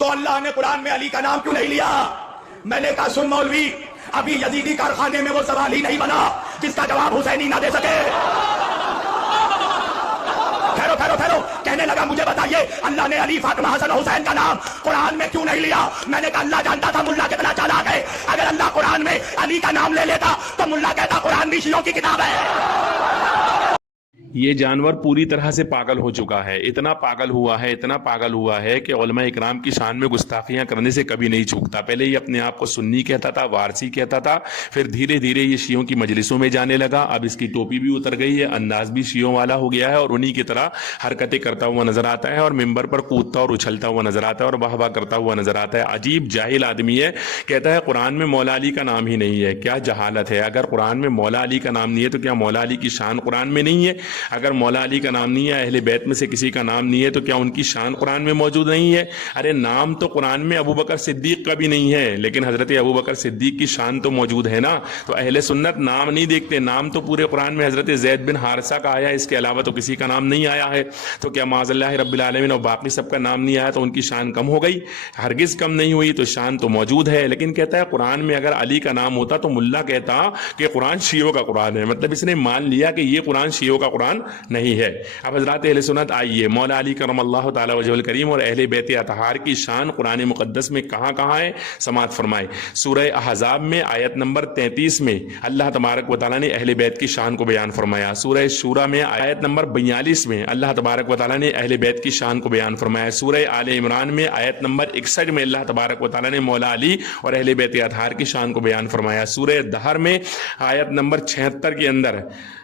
تو اللہ نے قرآن میں علی کا نام کیوں نہیں لیا؟ میں نے کہا سن مولوی، ابھی یزیدی کارخانے میں وہ سوال ہی نہیں بنا جس کا جواب حسینی نہ دے سکے۔ ٹھہرو کہنے لگا مجھے بتائیے اللہ نے علی فاطمہ حسن حسین کا نام قرآن میں کیوں نہیں لیا؟ میں نے کہا اللہ جانتا تھا ملا کتنا چالاک ہے، اگر اللہ قرآن میں علی کا نام لے لیتا تو ملا کہتا قرآن بھی شیعوں کی کتاب ہے۔ یہ جانور پوری طرح سے پاگل ہو چکا ہے، اتنا پاگل ہوا ہے کہ علماء اکرام کی شان میں گستاخیاں کرنے سے کبھی نہیں چوکتا۔ پہلے یہ اپنے آپ کو سنی کہتا تھا، وارسی کہتا تھا، پھر دھیرے دھیرے یہ شیعوں کی مجلسوں میں جانے لگا، اب اس کی ٹوپی بھی اتر گئی ہے، انداز بھی شیعوں والا ہو گیا ہے اور انہی کی طرح حرکتیں کرتا ہوا نظر آتا ہے اور ممبر پر کودتا اور اچھلتا ہوا نظر آتا ہے اور واہ واہ کرتا ہوا نظر آتا ہے۔ عجیب جاہل آدمی ہے، کہتا ہے قرآن میں مولا علی کا نام ہی نہیں ہے۔ کیا جہالت ہے! اگر قرآن میں مولا علی کا نام نہیں ہے تو کیا مولا علی کی شان قرآن میں نہیں ہے؟ اگر مولا علی کا نام نہیں ہے، اہل بیت میں سے کسی کا نام نہیں ہے، تو کیا ان کی شان قرآن میں موجود نہیں ہے؟ ارے نام تو قرآن میں ابو بکر صدیق کا بھی نہیں ہے، لیکن حضرت ابو بکر صدیق کی شان تو موجود ہے نا۔ تو اہل سنت نام نہیں دیکھتے، نام تو پورے قرآن میں حضرت زید بن حارثہ کا آیا، اس کے علاوہ تو کسی کا نام نہیں آیا ہے۔ تو کیا معاذ اللہ رب العالمین اور باقی سب کا نام نہیں آیا تو ان کی شان کم ہو گئی؟ ہرگز کم نہیں ہوئی، تو شان تو موجود ہے۔ لیکن کہتا ہے قرآن میں اگر علی کا نام ہوتا تو ملا کہتا کہ قرآن شیعوں کا قرآن ہے، مطلب اس نے مان لیا کہ یہ قرآن شیعوں کا قرآن نہیں ہے۔ اب حضرات اہل سنت آئیے، مولا علی کرم اللہ تعالی وجہہ الکریم اور اہل بیت اطہار کی شان قرآن مقدس میں کہاں کہاں ہے؟ سماعت فرمائے۔ سورہ احزاب میں آیت نمبر 33 میں اللہ تبارک و تعالیٰ نے اہل بیت کی شان کو بیان فرمایا۔ سورہ شورا میں آیت نمبر 42 میں اللہ تبارک و تعالیٰ نے اہل بیت کی شان کو بیان فرمایا۔ سورہ آل عمران میں آیت نمبر 61 میں اللہ تبارک و تعالیٰ نے مولا علی اور اہل بیت اطہار کی شان کو بیان فرمایا۔ سورہ دہر میں آیت نمبر 76 کے اندر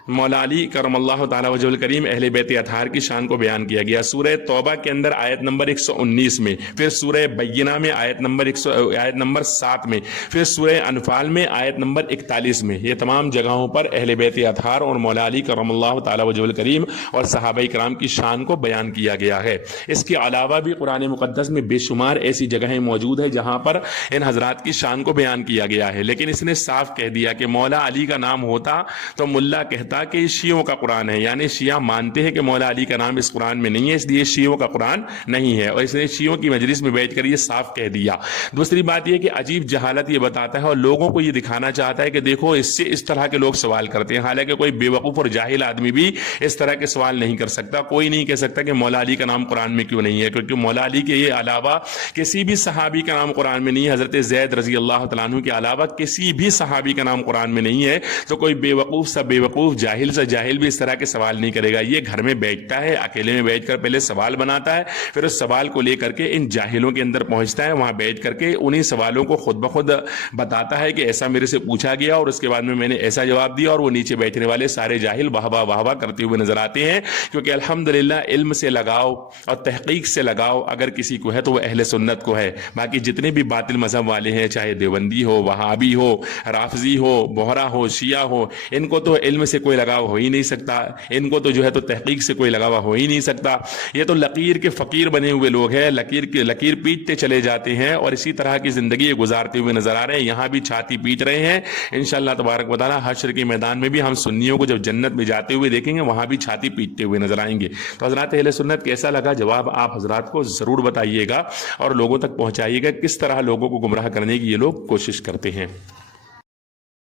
مولا علی کرم اللہ تعالیٰ وجہ الکریم اہل بیت اطہار کی شان کو بیان کیا گیا۔ سورہ توبہ کے اندر آیت نمبر 119 میں، پھر سورہ بینہ میں آیت نمبر 7 میں، پھر سورہ انفال میں آیت نمبر 41 میں، یہ تمام جگہوں پر اہل بیت اطہار اور مولا علی کرم اللہ تعالیٰ وجہ الکریم اور صحابہ کرام کی شان کو بیان کیا گیا ہے۔ اس کے علاوہ بھی قرآن مقدس میں بے شمار ایسی جگہیں موجود ہیں جہاں پر ان حضرات کی شان کو بیان کیا گیا ہے، لیکن اس نے صاف کہہ دیا کہ مولا علی کا نام ہوتا تو ملا کہتا کہ یہ شیعوں کا قرآن ہے، یعنی شیعہ مانتے ہیں کہ مولا علی کا نام اس قرآن میں نہیں ہے، اس لیے شیعوں کا قرآن نہیں ہے، اور اس نے شیعوں کی مجلس میں بیٹھ کر یہ صاف کہہ دیا۔ دوسری بات یہ کہ عجیب جہالت یہ بتاتا ہے اور لوگوں کو یہ دکھانا چاہتا ہے کہ دیکھو اس سے اس طرح کے لوگ سوال کرتے ہیں، حالانکہ کوئی بے وقوف اور جاہل آدمی بھی اس طرح کے سوال نہیں کر سکتا۔ کوئی نہیں کہہ سکتا کہ مولا علی کا نام قرآن میں کیوں نہیں ہے، کیونکہ مولا علی کے یہ علاوہ کسی بھی صحابی کا نام قرآن میں نہیں ہے، حضرت زید رضی اللہ تعالیٰ عنہ کے علاوہ کسی بھی صحابی کا نام قرآن میں نہیں ہے۔ تو کوئی بے وقوف سا بے وقوف جاہل سا جاہل بھی اس طرح کے سوال نہیں کرے گا۔ یہ گھر میں بیٹھتا ہے، اکیلے میں بیٹھ کر پہلے سوال بناتا ہے، پھر اس سوال کو لے کر کے ان جاہلوں کے اندر پہنچتا ہے، وہاں بیٹھ کر کے انہی سوالوں کو خود بخود بتاتا ہے کہ ایسا میرے سے پوچھا گیا اور اس کے بعد میں نے ایسا جواب دیا، اور وہ نیچے بیٹھنے والے سارے جاہل واہ واہ واہ واہ کرتے ہوئے نظر آتے ہیں، کیونکہ الحمدللہ علم سے لگاؤ اور تحقیق سے لگاؤ اگر کسی کو ہے تو وہ اہل سنت کو ہے۔ باقی جتنے بھی باطل مذہب والے ہیں، چاہے دیوبندی ہو، وہابی ہو، رافضی ہو، بہرا ہو، شیعہ ہو، ان کو تو علم سے کوئی لگاؤ ہو ہی نہیں سکتا، ان کو تو جو ہے تو تحقیق سے کوئی لگاوا ہو ہی نہیں سکتا۔ یہ تو لکیر کے فقیر بنے ہوئے لوگ ہیں، لکیر پیٹتے چلے جاتے ہیں اور اسی طرح کی زندگی گزارتے ہوئے نظر آ رہے ہیں۔ یہاں بھی چھاتی پیٹ رہے ہیں، انشاءاللہ تبارک و تعالی حشر کے میدان میں بھی ہم سنیوں کو جب جنت میں جاتے ہوئے دیکھیں گے وہاں بھی چھاتی پیٹتے ہوئے نظر آئیں گے۔ تو حضرات اہل سنت کیسا لگا جواب آپ حضرات کو ضرور بتائیے گا اور لوگوں تک پہنچائیے گا کس طرح لوگوں کو گمراہ کرنے کی یہ لوگ کوشش کرتے ہیں۔